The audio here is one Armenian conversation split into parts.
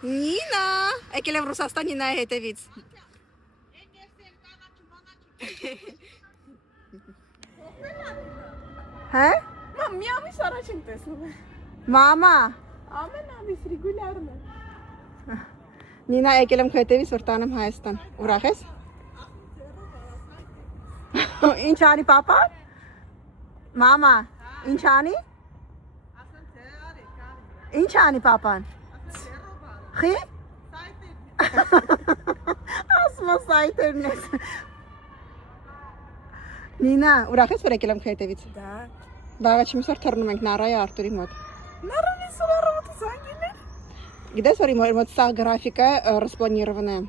Նինա, եկել եմ Ռուսաստան Նինայի հետևից։ Հա? Մամ, մի ամիս առաջ եմ տեսնում։ Մամա, Ամեն ամիս ռեգուլյարն է։ Նինա եկել եմ քո հետևից, որ տանեմ Հայաստան։ Ուրախ ես։ Ինչ անի պապան։ Մամա, ինչ անի։ Ինչ անի պապան։ Խի։ Ասմա սայտերն ես։ Նինա, ուրախ ես, որ եկել եմ քո հետևից։ Դա։ Բաղաչի միսոր թռնում ենք Նարայի Արտուրի մոտ։ Նարանի սորարոտ զանգիլը։ Գիտես, որ իմ մոտ սա գրաֆիկը распланированная։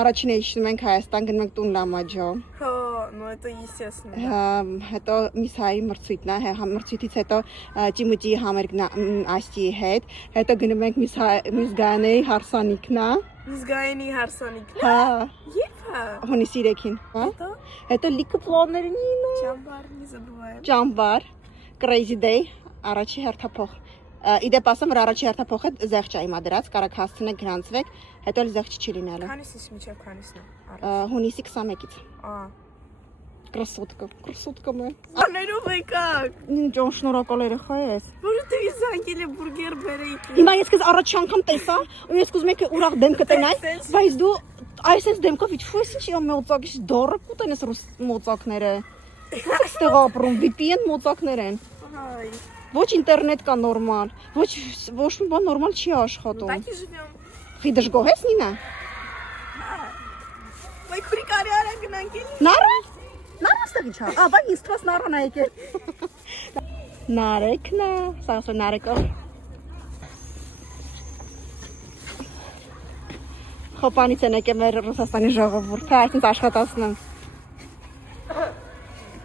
Առաջինը իջնում ենք Հայաստան, գնում ենք տուն Լամաջո։ Հո, ну это естественно։ Հետո Միսայի մրցույթն է, մրցույթից հետո Ճիմուտի համերգն ասի հետ, հետո գնում ենք Միսգանեի հարսանիքն է։ Միսգայինի հարսանիքն։ Հա, Երբ է։ հունիսի 3-ին, հա։ Հետո լիքը պլաններն ինը։ Ճամբար, մի забываем։ Ճամբար, Crazy Day, առաջի հերթափոխ։ Իդեպ ասեմ, որ առաջի հերթափոխը զեղչ է հիմա դրած, կարակ հասցնեք գրանցվեք, հետո էլ զեղչ չի լինելու։ Քանիսից միջև քանիսն է։ Հունիսի 21-ից։ Ահա։ Կրսուտկա մը։ Աներով եկակ։ Ինչ շնորհակալ երեխա ես։ Որովհետև ես զանգել եմ բուրգեր բերեիք։ Հիմա ես քեզ առաջի անգամ տեսա, ու ես կուզում եմ ուրախ դեմքը տենայ, բայց դու այսպես դեմքով իջու ես ինչի մոծակ, ինչ դորը կուտեն ես ռուս մոծակները։ Այստեղ ապրում VPN մոծակներ են։ Այ։ Ոչ ինտերնետ կա նորմալ, ոչ մի բան նորմալ չի աշխատում։ Так и живем։ Խի դժգոհ ես Նինա։ Ոյ քուրիկարի արա գնանք էլի։ Նարա։ Նարա ստեղի չա։ Ա, բայց ինձ թվաց Նարան ա եկել։ Նարեկն է, սա ասո Նարեկը։ Խոպանից են եկել մեր Ռուսաստանի ժողովուրդը, այսինքն աշխատացնում։